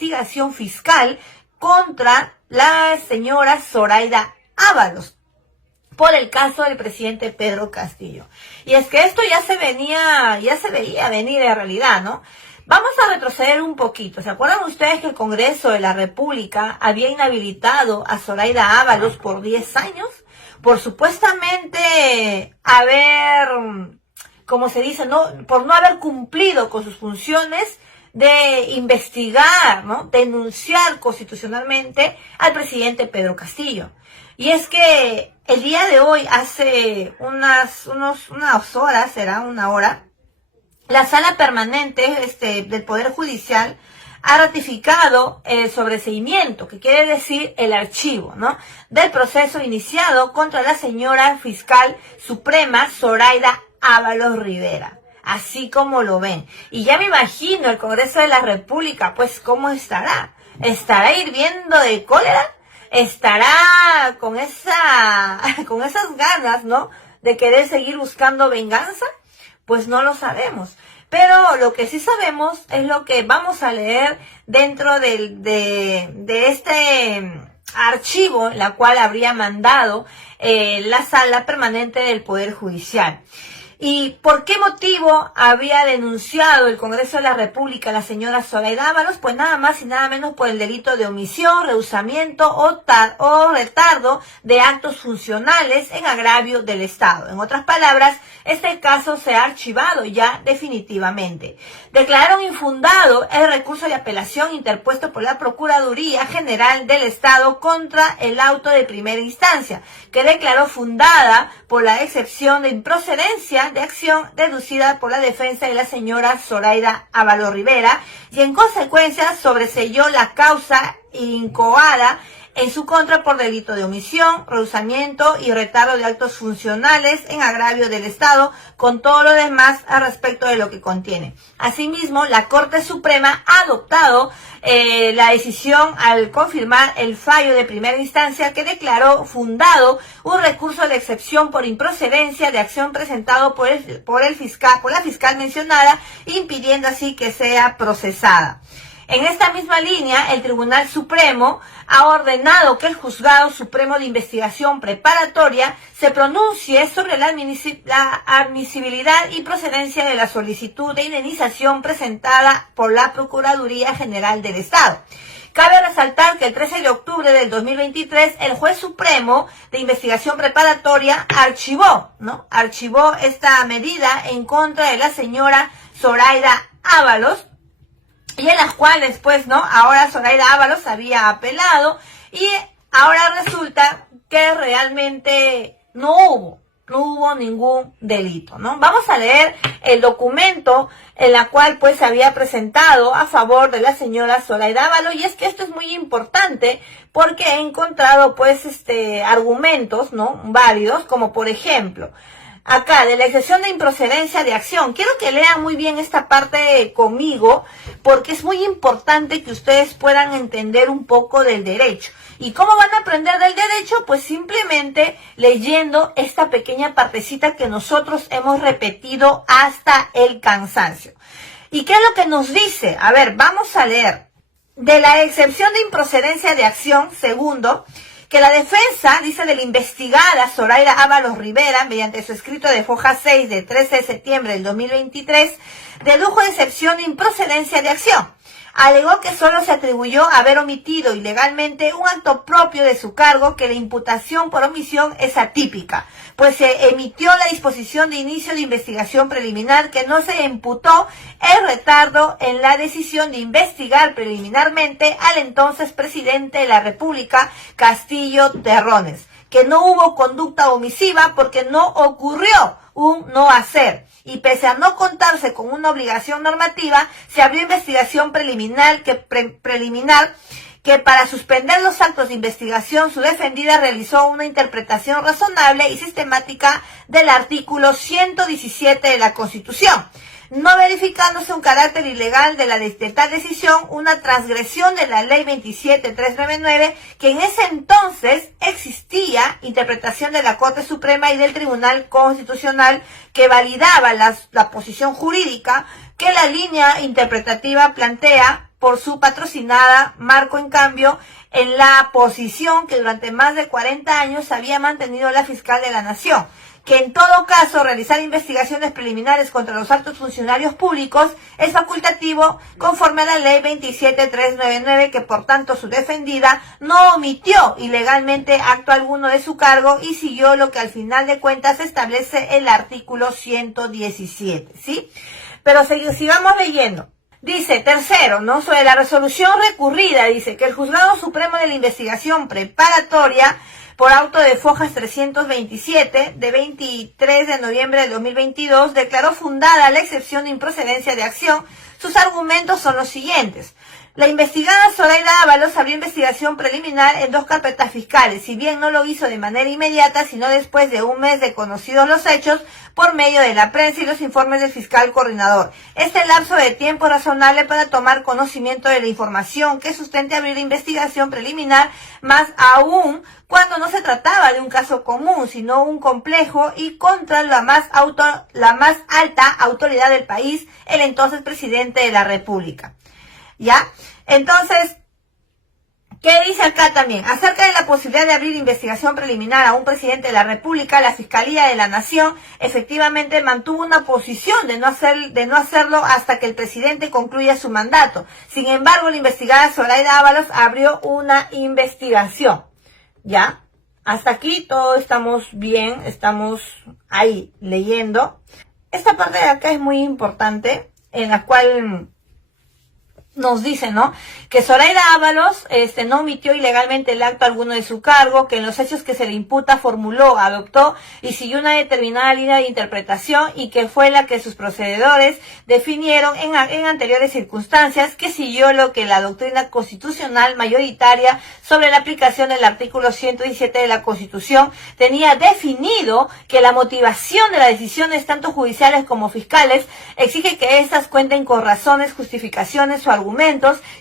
investigación fiscal contra la señora Zoraida Ábalos por el caso del presidente Pedro Castillo. Y es que esto ya se veía venir en realidad, ¿no? Vamos a retroceder un poquito. ¿Se acuerdan ustedes que el Congreso de la República había inhabilitado a Zoraida Ábalos por 10 años? Por supuestamente como se dice, por no haber cumplido con sus funciones de investigar, ¿no? Denunciar constitucionalmente al presidente Pedro Castillo. Y es que el día de hoy, hace unas horas, será una hora, la Sala Permanente del Poder Judicial ha ratificado el sobreseimiento, que quiere decir el archivo, ¿no?, del proceso iniciado contra la señora fiscal suprema Zoraida Ábalos Rivera, así como lo ven. Y ya me imagino el Congreso de la República, pues, ¿cómo estará? ¿Estará hirviendo de cólera? ¿Estará con esas ganas, ¿no?, de querer seguir buscando venganza? Pues no lo sabemos. Pero lo que sí sabemos es lo que vamos a leer dentro de este archivo, la cual habría mandado la Sala Permanente del Poder Judicial. ¿Y por qué motivo había denunciado el Congreso de la República a la señora Zoraida Ábalos? Pues nada más y nada menos por el delito de omisión, rehusamiento o retardo de actos funcionales en agravio del Estado. En otras palabras, este caso se ha archivado ya definitivamente. Declararon infundado el recurso de apelación interpuesto por la Procuraduría General del Estado contra el auto de primera instancia, que declaró fundada por la excepción de improcedencia de acción deducida por la defensa de la señora Zoraida Ábalos Rivera, y en consecuencia sobreseyó la causa incoada en su contra por delito de omisión, rehusamiento y retardo de actos funcionales en agravio del Estado, con todo lo demás al respecto de lo que contiene. Asimismo, la Corte Suprema ha adoptado la decisión al confirmar el fallo de primera instancia que declaró fundado un recurso de excepción por improcedencia de acción presentado por la fiscal mencionada, impidiendo así que sea procesada. En esta misma línea, el Tribunal Supremo ha ordenado que el Juzgado Supremo de Investigación Preparatoria se pronuncie sobre la admisibilidad y procedencia de la solicitud de indemnización presentada por la Procuraduría General del Estado. Cabe resaltar que el 13 de octubre del 2023, el Juez Supremo de Investigación Preparatoria archivó esta medida en contra de la señora Zoraida Ábalos, y en las cuales, pues, ahora Zoraida Ábalos había apelado, y ahora resulta que realmente no hubo ningún delito, ¿no? Vamos a leer el documento en la cual, pues, se había presentado a favor de la señora Zoraida Ábalos, y es que esto es muy importante porque he encontrado, pues, argumentos, válidos, como por ejemplo, acá, de la excepción de improcedencia de acción. Quiero que lean muy bien esta parte conmigo, porque es muy importante que ustedes puedan entender un poco del derecho. ¿Y cómo van a aprender del derecho? Pues simplemente leyendo esta pequeña partecita que nosotros hemos repetido hasta el cansancio. ¿Y qué es lo que nos dice? A ver, vamos a leer. De la excepción de improcedencia de acción, segundo, que la defensa, dice, de la investigada Zoraida Ábalos Rivera, mediante su escrito de foja 6 de 13 de septiembre del 2023, dedujo de excepción de improcedencia de acción. Alegó que solo se atribuyó haber omitido ilegalmente un acto propio de su cargo, que la imputación por omisión es atípica, pues se emitió la disposición de inicio de investigación preliminar, que no se imputó el retardo en la decisión de investigar preliminarmente al entonces presidente de la República, Castillo Terrones, que no hubo conducta omisiva porque no ocurrió un no hacer. Y pese a no contarse con una obligación normativa, se abrió investigación preliminar que para suspender los actos de investigación su defendida realizó una interpretación razonable y sistemática del artículo 117 de la Constitución, no verificándose un carácter ilegal de tal decisión, una transgresión de la Ley 27399, que en ese entonces existía, interpretación de la Corte Suprema y del Tribunal Constitucional, que validaba la posición jurídica que la línea interpretativa plantea por su patrocinada Marco, en cambio, en la posición que durante más de 40 años había mantenido la fiscal de la Nación, que en todo caso realizar investigaciones preliminares contra los altos funcionarios públicos es facultativo conforme a la ley 27399, que por tanto su defendida no omitió ilegalmente acto alguno de su cargo y siguió lo que al final de cuentas establece el artículo 117, ¿sí? Pero sigamos leyendo. Dice, tercero, ¿no? Sobre la resolución recurrida, dice que el Juzgado Supremo de la Investigación Preparatoria por auto de Fojas 327 de 23 de noviembre de 2022 declaró fundada la excepción de improcedencia de acción. Sus argumentos son los siguientes. La investigada Zoraida Ábalos abrió investigación preliminar en 2 carpetas fiscales, si bien no lo hizo de manera inmediata, sino después de un mes de conocidos los hechos por medio de la prensa y los informes del fiscal coordinador. Este lapso de tiempo es razonable para tomar conocimiento de la información que sustente abrir la investigación preliminar, más aún cuando no se trataba de un caso común, sino un complejo y contra la más alta autoridad del país, el entonces presidente de la República. ¿Ya? Entonces, ¿qué dice acá también? Acerca de la posibilidad de abrir investigación preliminar a un presidente de la República, la Fiscalía de la Nación efectivamente mantuvo una posición de no hacerlo hasta que el presidente concluya su mandato. Sin embargo, la investigada Zoraida Ábalos abrió una investigación. ¿Ya? Hasta aquí todo estamos bien, estamos ahí leyendo. Esta parte de acá es muy importante, en la cual nos dice, ¿no?, que Zoraida Ábalos no omitió ilegalmente el acto alguno de su cargo, que en los hechos que se le imputa formuló, adoptó y siguió una determinada línea de interpretación y que fue la que sus procededores definieron en anteriores circunstancias, que siguió lo que la doctrina constitucional mayoritaria sobre la aplicación del artículo 117 de la Constitución tenía definido, que la motivación de las decisiones tanto judiciales como fiscales exige que éstas cuenten con razones, justificaciones o argumentos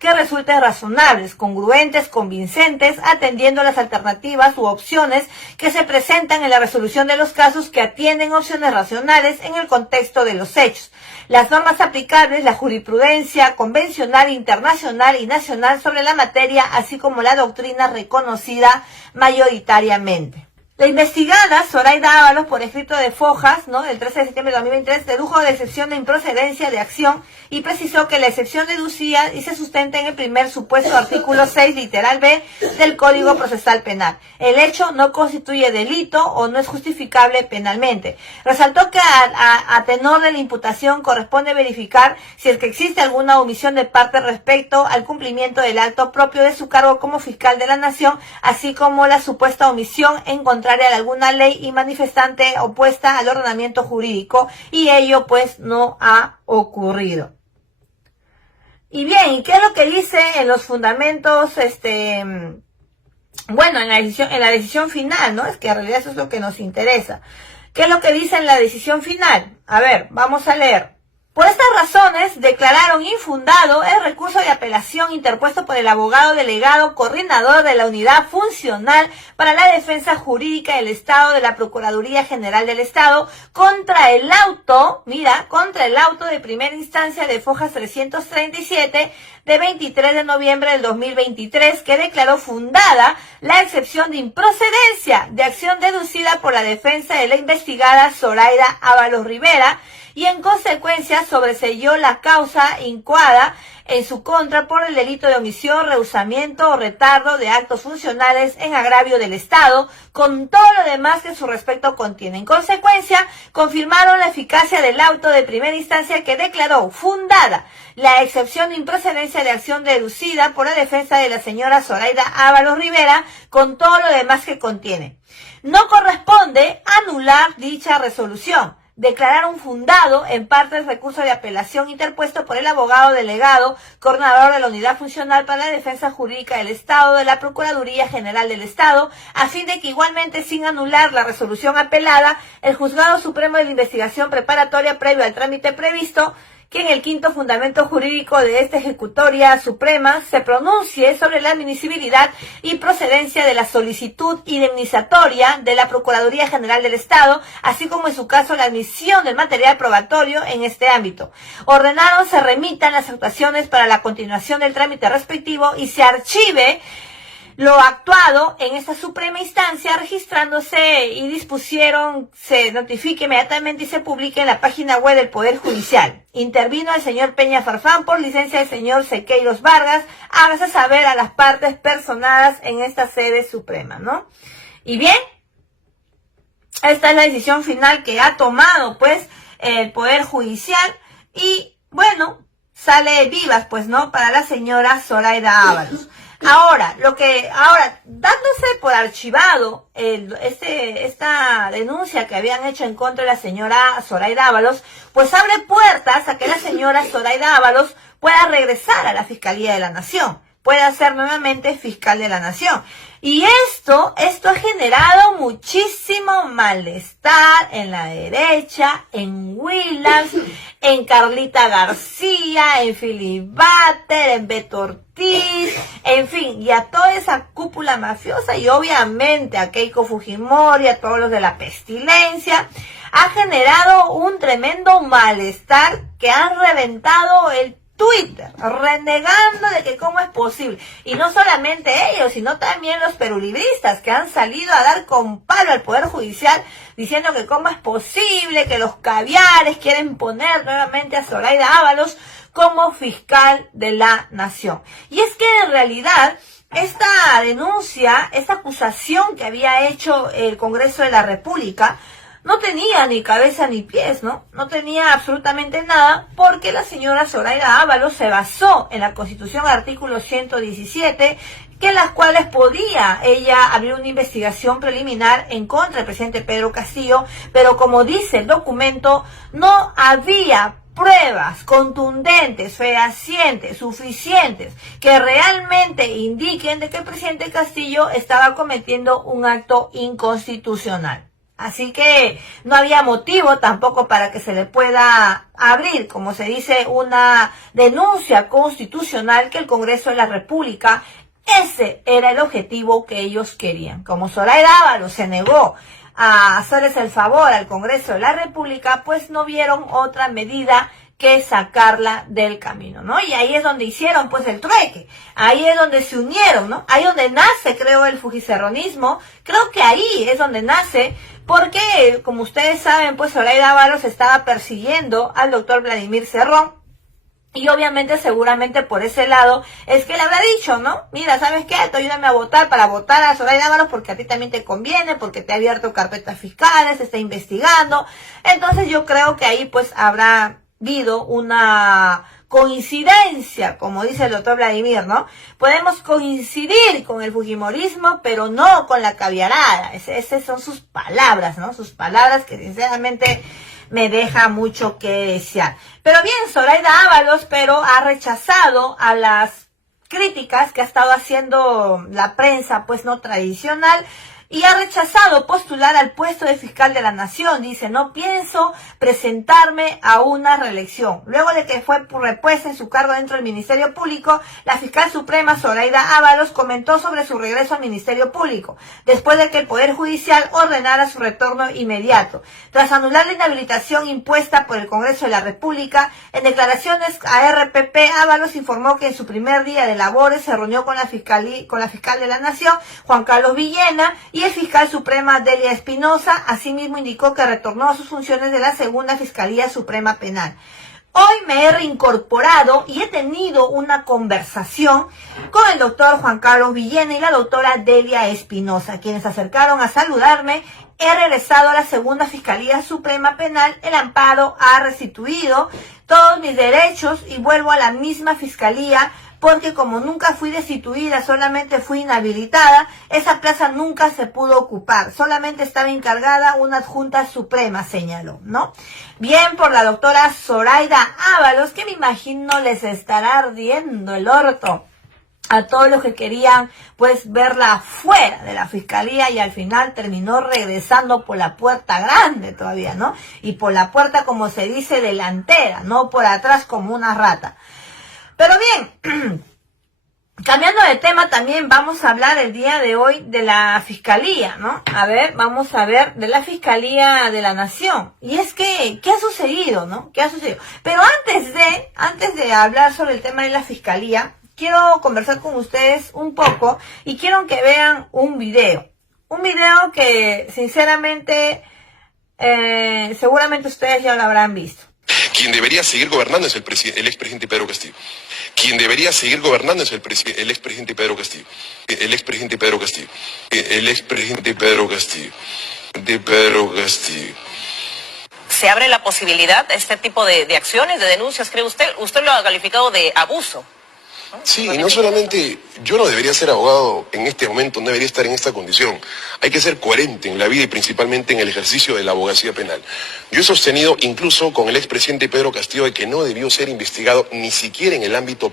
que resulten razonables, congruentes, convincentes, atendiendo las alternativas u opciones que se presentan en la resolución de los casos, que atienden opciones racionales en el contexto de los hechos. Las normas aplicables, la jurisprudencia convencional internacional y nacional sobre la materia, así como la doctrina reconocida mayoritariamente. La investigada Zoraida Ábalos, por escrito de Fojas, ¿no?, del 13 de septiembre de 2023, dedujo de excepción de improcedencia de acción y precisó que la excepción deducía y se sustenta en el primer supuesto artículo 6, literal B, del Código Procesal Penal. El hecho no constituye delito o no es justificable penalmente. Resaltó que a tenor de la imputación corresponde verificar si es que existe alguna omisión de parte respecto al cumplimiento del acto propio de su cargo como fiscal de la Nación, así como la supuesta omisión en contraria de alguna ley y manifestante opuesta al ordenamiento jurídico, y ello pues no ha ocurrido. Y bien, ¿y qué es lo que dice en los fundamentos, bueno, en la decisión final, ¿no? Es que en realidad eso es lo que nos interesa. ¿Qué es lo que dice en la decisión final? A ver, vamos a leer. Por estas razones, declararon infundado el recurso de apelación interpuesto por el abogado delegado coordinador de la Unidad Funcional para la Defensa Jurídica del Estado de la Procuraduría General del Estado contra el auto de primera instancia de Fojas 337 de 23 de noviembre del 2023, que declaró fundada la excepción de improcedencia de acción deducida por la defensa de la investigada Zoraida Ábalos Rivera, y en consecuencia sobreseyó la causa incoada en su contra por el delito de omisión, rehusamiento o retardo de actos funcionales en agravio del Estado, con todo lo demás que su respecto contiene. En consecuencia, confirmaron la eficacia del auto de primera instancia que declaró fundada la excepción de improcedencia de acción deducida por la defensa de la señora Zoraida Ábalos Rivera, con todo lo demás que contiene. No corresponde anular dicha resolución. Declararon fundado en parte el recurso de apelación interpuesto por el abogado delegado coordinador de la Unidad Funcional para la Defensa Jurídica del Estado de la Procuraduría General del Estado, a fin de que igualmente, sin anular la resolución apelada, el Juzgado Supremo de la Investigación Preparatoria previo al trámite previsto, que en el quinto fundamento jurídico de esta ejecutoria suprema se pronuncie sobre la admisibilidad y procedencia de la solicitud indemnizatoria de la Procuraduría General del Estado, así como en su caso la admisión del material probatorio en este ámbito. Ordenaron se remitan las actuaciones para la continuación del trámite respectivo y se archive lo actuado en esta suprema instancia, registrándose y dispusieron se notifique inmediatamente y se publique en la página web del Poder Judicial. Intervino el señor Peña Farfán por licencia del señor Sequeiros Vargas, hágase saber a las partes personadas en esta sede suprema, ¿no? Y bien, esta es la decisión final que ha tomado, pues, el Poder Judicial y, bueno, sale vivas, pues, ¿no? Para la señora Zoraida Ábalos. Ahora, dándose por archivado esta denuncia que habían hecho en contra de la señora Zoraida Ábalos, pues abre puertas a que la señora Zoraida Ábalos pueda regresar a la Fiscalía de la Nación, pueda ser nuevamente fiscal de la Nación. Y esto ha generado muchísimo malestar en la derecha, en Williams, en Carlita García, en Philip Butter, en Beto Ortiz, en fin, y a toda esa cúpula mafiosa y obviamente a Keiko Fujimori, a todos los de la pestilencia. Ha generado un tremendo malestar que han reventado el Twitter, renegando de que cómo es posible, y no solamente ellos, sino también los perulibristas que han salido a dar con palo al Poder Judicial, diciendo que cómo es posible que los caviares quieren poner nuevamente a Zoraida Ábalos como fiscal de la Nación. Y es que en realidad esta denuncia, esta acusación que había hecho el Congreso de la República, no tenía ni cabeza ni pies, ¿no? No tenía absolutamente nada, porque la señora Zoraida Ábalos se basó en la Constitución, artículo 117, que en las cuales podía ella abrir una investigación preliminar en contra del presidente Pedro Castillo, pero como dice el documento, no había pruebas contundentes, fehacientes, suficientes, que realmente indiquen de que el presidente Castillo estaba cometiendo un acto inconstitucional. Así que no había motivo tampoco para que se le pueda abrir, como se dice, una denuncia constitucional que el Congreso de la República, ese era el objetivo que ellos querían. Como Zoraida Ábalos se negó a hacerles el favor al Congreso de la República, pues no vieron otra medida que sacarla del camino, ¿no? Y ahí es donde hicieron, pues, el trueque. Ahí es donde se unieron, ¿no? Ahí donde nace, creo, el fujicerronismo. Creo que ahí es donde nace, porque, como ustedes saben, pues, Zoraida Ábalos estaba persiguiendo al doctor Vladimir Cerrón. Y obviamente, seguramente por ese lado, es que le habrá dicho, ¿no? Mira, ¿sabes qué? Tú ayúdame a votar para votar a Zoraida Ábalos porque a ti también te conviene, porque te ha abierto carpetas fiscales, te está investigando. Entonces yo creo que ahí pues habrá habido una coincidencia, como dice el doctor Vladimir, ¿no? Podemos coincidir con el fujimorismo, pero no con la caviarada. Esas son sus palabras, ¿no? Sus palabras que sinceramente me deja mucho que desear. Pero bien, Zoraida Ábalos, pero ha rechazado a las críticas que ha estado haciendo la prensa, pues no tradicional, y ha rechazado postular al puesto de fiscal de la Nación. Dice, no pienso presentarme a una reelección. Luego de que fue repuesta en su cargo dentro del Ministerio Público, la fiscal suprema Zoraida Ábalos comentó sobre su regreso al Ministerio Público, después de que el Poder Judicial ordenara su retorno inmediato. Tras anular la inhabilitación impuesta por el Congreso de la República, en declaraciones a RPP, Ábalos informó que en su primer día de labores se reunió con la fiscal de la Nación, Juan Carlos Villena, y el fiscal suprema Delia Espinosa. Asimismo indicó que retornó a sus funciones de la Segunda Fiscalía Suprema Penal. Hoy me he reincorporado y he tenido una conversación con el doctor Juan Carlos Villena y la doctora Delia Espinosa, quienes se acercaron a saludarme. He regresado a la Segunda Fiscalía Suprema Penal, el amparo ha restituido todos mis derechos y vuelvo a la misma fiscalía, porque como nunca fui destituida, solamente fui inhabilitada, esa plaza nunca se pudo ocupar, solamente estaba encargada una adjunta suprema, señaló, ¿no? Bien por la doctora Zoraida Ábalos, que me imagino les estará ardiendo el orto a todos los que querían pues verla fuera de la fiscalía, y al final terminó regresando por la puerta grande todavía, ¿no? Y por la puerta, como se dice, delantera, no por atrás como una rata. Pero bien, cambiando de tema, también vamos a hablar el día de hoy de la Fiscalía, ¿no? A ver, vamos a ver de la Fiscalía de la Nación. Y es que, ¿qué ha sucedido, no? ¿Qué ha sucedido? Pero antes de hablar sobre el tema de la Fiscalía, quiero conversar con ustedes un poco y quiero que vean un video. Un video que, sinceramente, seguramente ustedes ya lo habrán visto. Quien debería seguir gobernando es el expresidente Pedro Castillo. Quien debería seguir gobernando es el expresidente Pedro Castillo. El expresidente Pedro Castillo. El expresidente Pedro Castillo. De Pedro Castillo. ¿Se abre la posibilidad de este tipo de acciones, de denuncias, cree usted? Usted lo ha calificado de abuso. Sí, y no solamente, yo no debería ser abogado en este momento, no debería estar en esta condición. Hay que ser coherente en la vida y principalmente en el ejercicio de la abogacía penal. Yo he sostenido incluso con el expresidente Pedro Castillo de que no debió ser investigado ni siquiera en el ámbito